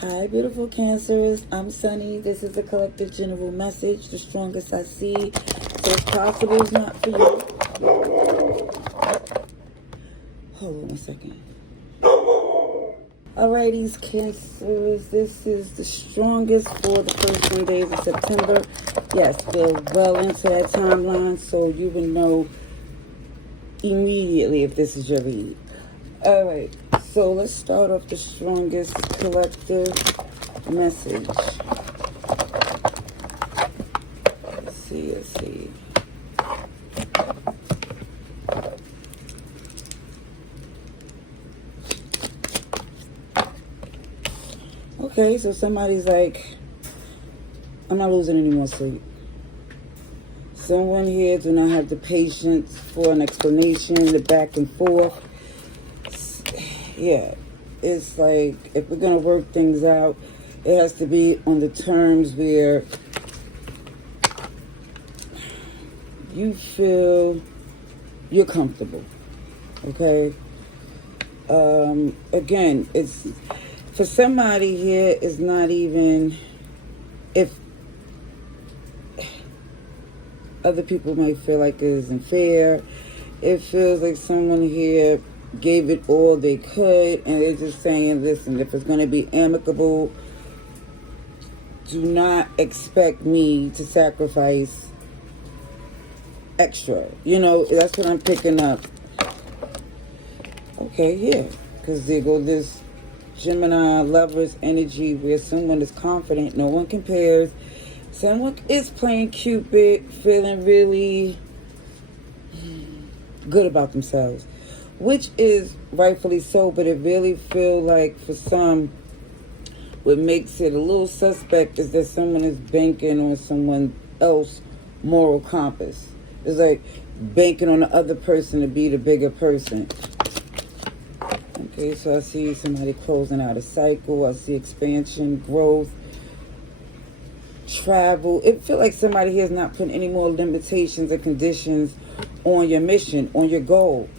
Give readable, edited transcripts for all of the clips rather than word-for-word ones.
Hi, beautiful Cancers. I'm Sunny. This is a collective general message, the strongest I see. So if possible is not for you. Hold on a second. Alrighties, Cancers. This is the strongest for the first 3 days of September. Yes, we're well into that timeline, so you will know immediately if this is your read. Alright, so let's start off the strongest collective message. Let's see. Okay, so somebody's like, I'm not losing any more sleep. Someone here do not have the patience for an explanation, the back and forth. Yeah, it's like, if we're going to work things out, it has to be on the terms where you feel you're comfortable, okay? Again, it's, for somebody here, it's not even, if other people might feel like it isn't fair, it feels like someone here gave it all they could, and they're just saying, listen, if it's going to be amicable, do not expect me to sacrifice extra. You know, that's what I'm picking up. Okay, yeah, because there go this Gemini lovers energy where someone is confident, no one compares. Someone is playing Cupid, feeling really good about themselves, which is rightfully so, but it really feels like for some, what makes it a little suspect is that someone is banking on someone else's moral compass. It's like banking on the other person to be the bigger person. Okay, so I see somebody closing out a cycle. I see expansion, growth, travel. It feels like somebody here is not putting any more limitations or conditions on your mission, on your goal.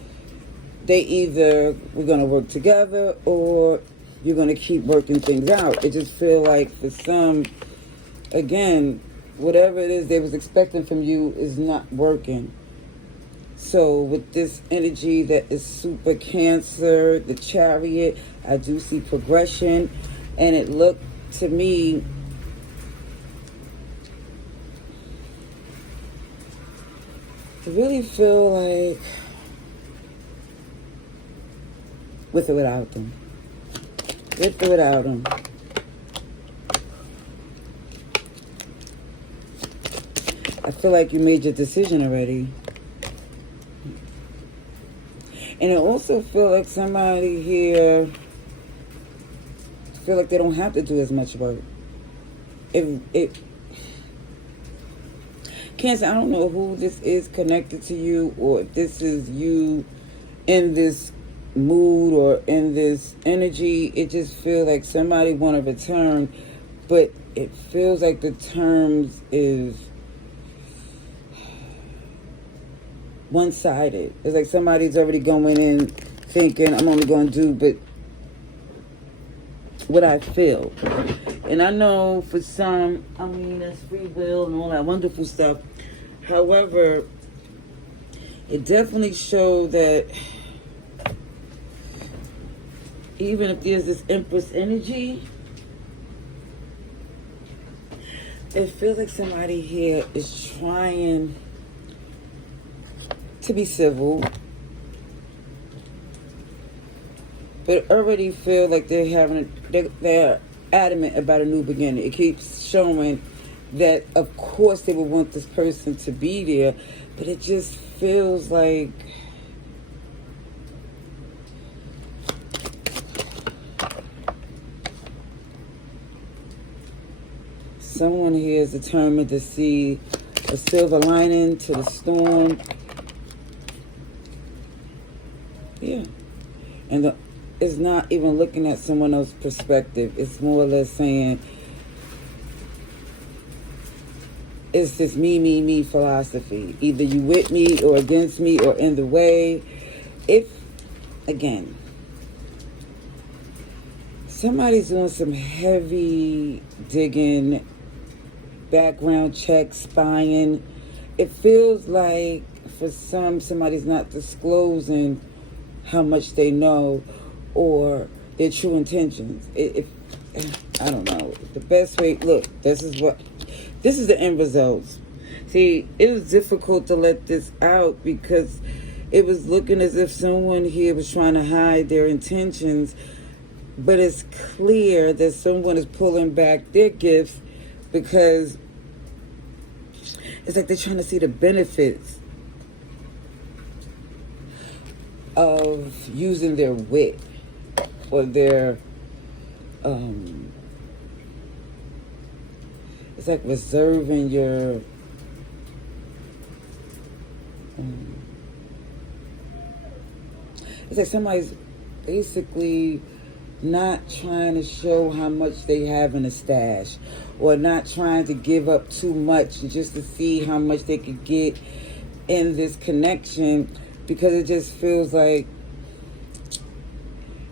They either, we're going to work together, or you're going to keep working things out. It just feels like for some, again, whatever it is they was expecting from you is not working. So with this energy that is super Cancer, the Chariot, I do see progression, and it looked to me to really feel like with or without them. With or without them. I feel like you made your decision already. And it also feels like somebody here feel like they don't have to do as much work. Cancer, I don't know who this is connected to you, or if this is you in this mood or in this energy. It just feels like somebody want to return, but it feels like the terms is one-sided. It's like somebody's already going in thinking, I'm only going to do but what I feel. And I know for some, I mean, that's free will and all that wonderful stuff. However, it definitely showed that even if there's this Empress energy, it feels like somebody here is trying to be civil, but already feel like they're adamant about a new beginning. It keeps showing that, of course, they would want this person to be there, but it just feels like someone here is determined to see a silver lining to the storm. Yeah. And it's not even looking at someone else's perspective. It's more or less saying, it's this me philosophy. Either you with me or against me or in the way. If, again, somebody's doing some heavy digging, background checks, spying. It feels like for somebody's not disclosing how much they know or their true intentions. I don't know. The best way, look, this is the end results. See, it was difficult to let this out because it was looking as if someone here was trying to hide their intentions, but it's clear that someone is pulling back their gifts because it's like they're trying to see the benefits of using their wit or their it's like reserving your it's like somebody's basically not trying to show how much they have in a stash, or not trying to give up too much just to see how much they could get in this connection, because it just feels like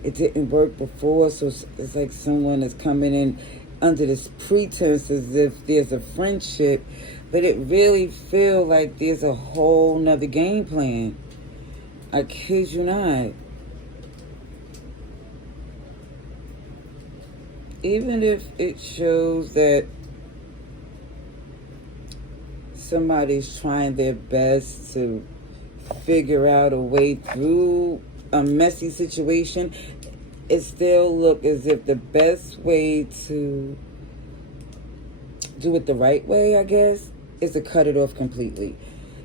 it didn't work before. So it's like someone is coming in under this pretense as if there's a friendship, but it really feels like there's a whole nother game plan. I kid you not. Even if it shows that somebody's trying their best to figure out a way through a messy situation, it still look as if the best way to do it the right way, I guess, is to cut it off completely.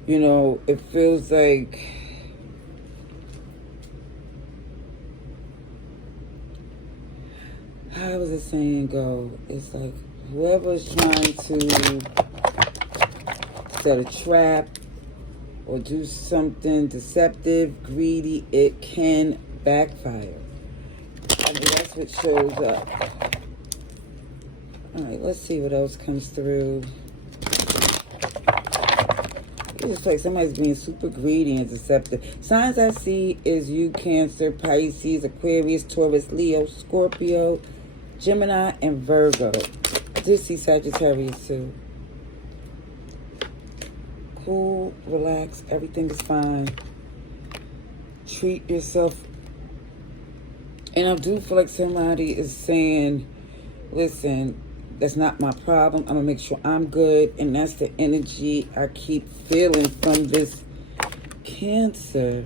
You know, it feels like how does the saying go? It's like whoever's trying to set a trap or do something deceptive, greedy, it can backfire. I mean, that's what shows up. All right, let's see what else comes through. It's just like somebody's being super greedy and deceptive. Signs I see is you, Cancer, Pisces, Aquarius, Taurus, Leo, Scorpio, Gemini, and Virgo. I did see Sagittarius too. Cool, relax, everything is fine. Treat yourself. And I do feel like somebody is saying, listen, that's not my problem. I'm going to make sure I'm good. And that's the energy I keep feeling from this Cancer.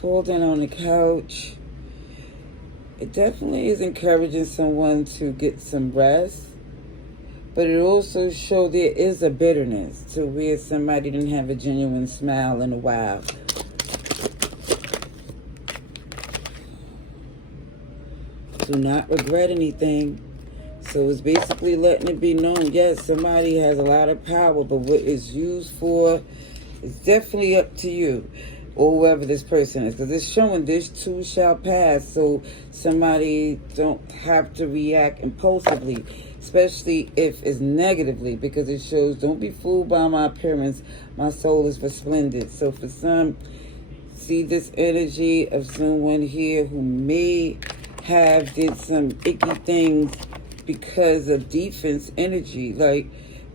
Fall down on the couch. It definitely is encouraging someone to get some rest. But it also shows there is a bitterness to where somebody didn't have a genuine smile in a while. Do not regret anything. So it's basically letting it be known, yes, somebody has a lot of power, but what it's used for is definitely up to you or whoever this person is. Because it's showing this too shall pass, so somebody don't have to react impulsively, especially if it's negatively, because it shows don't be fooled by my appearance. My soul is resplendent. So for some, see this energy of someone here who may have did some icky things because of defense energy, like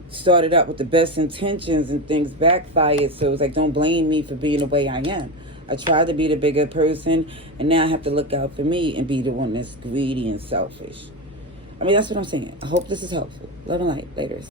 started out with the best intentions and things backfired. So it's like, don't blame me for being the way I am. I tried to be the bigger person, and now I have to look out for me and be the one that's greedy and selfish. I mean, that's what I'm saying. I hope this is helpful. Love and light. Later.